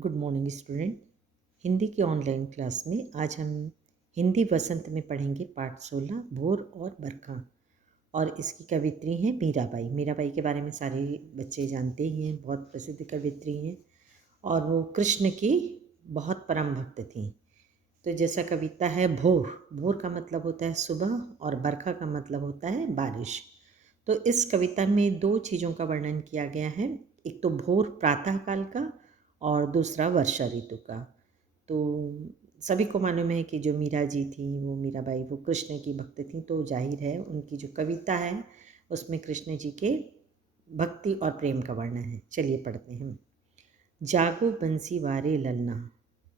Good morning student. Hindi की online class में आज हम हिंदी वसंत में पढ़ेंगे पाठ 16 भोर और बरखा। और इसकी कवित्री हैं मीराबाई। मीराबाई के बारे में सारे बच्चे जानते ही हैं, बहुत प्रसिद्ध कवित्री हैं और वो कृष्ण की बहुत परम भक्त थी। तो जैसा कविता है भोर, भोर का मतलब होता है सुबह और बरखा का मतलब होता है बारिश। तो इस कविता में दो चीज़ों का वर्णन किया गया है, एक तो भोर प्रातः काल का और दूसरा वर्षा ऋतु का। तो सभी को मालूम है कि जो मीरा जी थी, वो मीराबाई, वो कृष्ण की भक्त थी, तो जाहिर है उनकी जो कविता है उसमें कृष्ण जी के भक्ति और प्रेम का वर्णन है। चलिए पढ़ते हैं। जागो बंसी वारे ललना,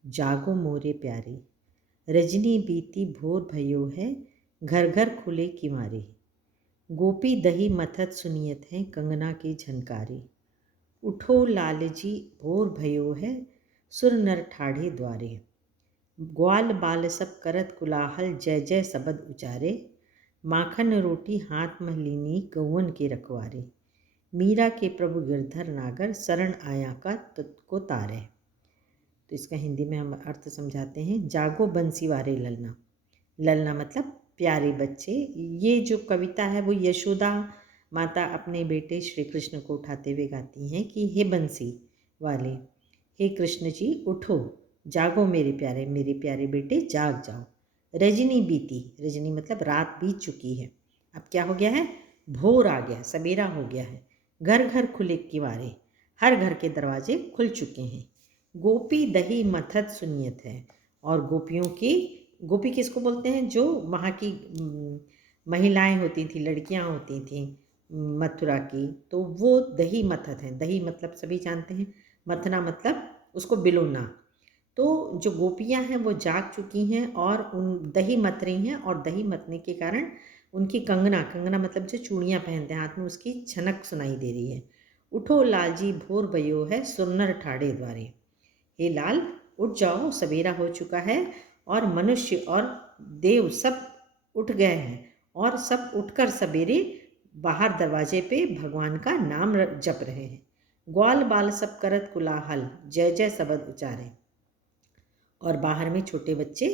जागो मोरे प्यारे, रजनी बीती भोर भयो है, घर घर खुले किवारे, गोपी दही मथत सुनियत हैं कंगना की झनकारी, उठो लालजी भोर भयो है, सुर नर ठाढ़े द्वारे, ग्वाल बाल सब करत कुलाहल जय जय सबद उचारे, माखन रोटी हाथ में लीनी गौवन के रखवारे, मीरा के प्रभु गिरधर नागर शरण आया का तुझको तारे। तो इसका हिंदी में हम अर्थ समझाते हैं। जागो बंसी वारे ललना, ललना मतलब प्यारे बच्चे। ये जो कविता है वो यशोदा माता अपने बेटे श्री कृष्ण को उठाते हुए गाती हैं कि हे बंसी वाले, हे कृष्ण जी उठो, जागो मेरे प्यारे बेटे जाग जाओ। रजनी बीती, रजनी मतलब रात बीत चुकी है, अब क्या हो गया है, भोर आ गया, सवेरा हो गया है। घर घर खुले किवारे, हर घर के दरवाजे खुल चुके हैं। गोपी दही मथत सुनियत है, और गोपियों की, गोपी किसको बोलते हैं, जो वहाँ की महिलाएं होती थी, लड़कियाँ होती थीं मथुरा की, तो वो दही मथत हैं। दही मतलब सभी जानते हैं, मथना मतलब उसको बिलोना। तो जो गोपियाँ हैं वो जाग चुकी हैं और उन दही मथ रही हैं, और दही मथने के कारण उनकी कंगना, कंगना मतलब जो चूड़ियाँ पहनते हैं हाथ में, उसकी छनक सुनाई दे रही है। उठो लालजी भोर भयो है, सुरनर ठाड़े द्वारे, हे लाल उठ जाओ, सवेरा हो चुका है और मनुष्य और देव सब उठ गए हैं, और सब उठकर सवेरे बाहर दरवाजे पे भगवान का नाम जप रहे हैं। ग्वाल बाल सब करत कुलाहल जय जय सबद उचारे, और बाहर में छोटे बच्चे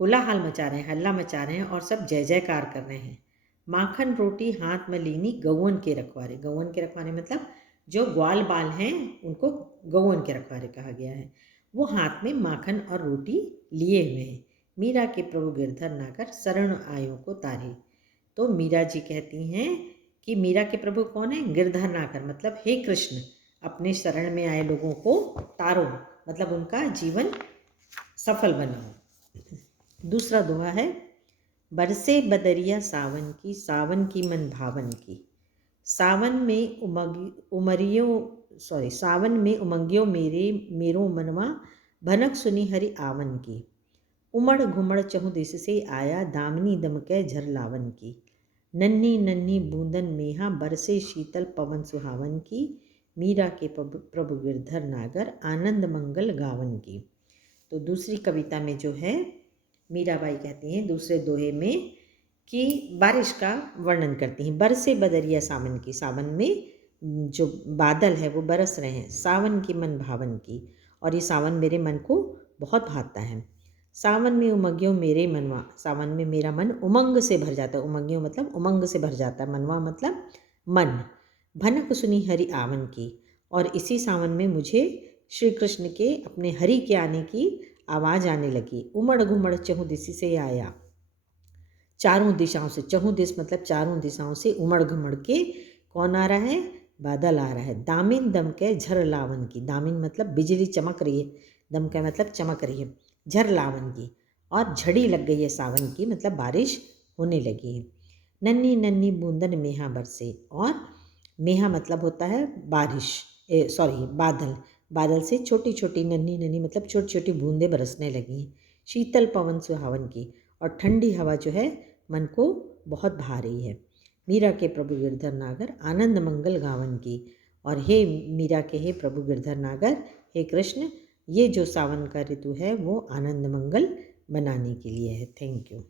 कोलाहल मचा रहे हैं, हल्ला मचा रहे हैं और सब जय जयकार कर रहे हैं। माखन रोटी हाथ में लीनी गौवन के रखवारे, गौवन के रखवारे मतलब जो ग्वाल बाल हैं उनको गौवन के रखवारे कहा गया है। वो हाथ में माखन और रोटी लिए हुए हैं। मीरा के प्रभु गिरधर नागर शरण आयो को तारे। तो मीरा जी कहती हैं कि मीरा के प्रभु कौन है, गिरधर नागर मतलब हे कृष्ण, अपने शरण में आए लोगों को तारो, मतलब उनका जीवन सफल बनाओ। दूसरा दोहा है, बरसे बदरिया सावन की, सावन की मन भावन की, सावन में सावन में उमंगियो मेरे मेरो मनवा, भनक सुनी हरि आवन की, उमड़ घुमड़ चहु दिस से आया, दामनी दमकै झर लावन की, नन्ही नन्ही बूंदन मेहा, बरसे शीतल पवन सुहावन की, मीरा के प्रभु गिरधर नागर आनंद मंगल गावन की। तो दूसरी कविता में जो है मीराबाई कहती हैं दूसरे दोहे में कि बारिश का वर्णन करती हैं। बरसे बदरिया सावन की, सावन में जो बादल है वो बरस रहे हैं, सावन की मन भावन की, और ये सावन मेरे मन को बहुत भाता है। सावन में उमंगियों मेरे मनवा, सावन में मेरा मन उमंग से भर जाता है, उमंगियों मतलब उमंग से भर जाता है, मनवा मतलब मन। भनक सुनी हरि आवन की, और इसी सावन में मुझे श्री कृष्ण के अपने हरि के आने की आवाज़ आने लगी। उमड़ घुमड़ चहु दिशि से आया, चारों दिशाओं से, चहु दिश मतलब चारों दिशाओं से उमड़ घुमड़ के कौन आ रहा है, बादल आ रहा है। दामिन दमकै झर लावन की, दामिन मतलब बिजली चमक रही है, दमकै मतलब चमक रही है, झर लावन की, और झड़ी लग गई है सावन की, मतलब बारिश होने लगी है। नन्ही नन्ही बूंदन मेहा बरसे, और मेहा मतलब होता है बारिश, बादल, बादल से छोटी छोटी नन्ही नन्ही मतलब छोटी छोटी बूंदें बरसने लगी हैं। शीतल पवन सुहावन की, और ठंडी हवा जो है मन को बहुत भा रही है। मीरा के प्रभु गिरधर नागर आनंद मंगल गावन की, और हे मीरा के हे प्रभु गिरधर नागर, हे कृष्ण, ये जो सावन का ऋतु है वो आनंद मंगल मनाने के लिए है। Thank you.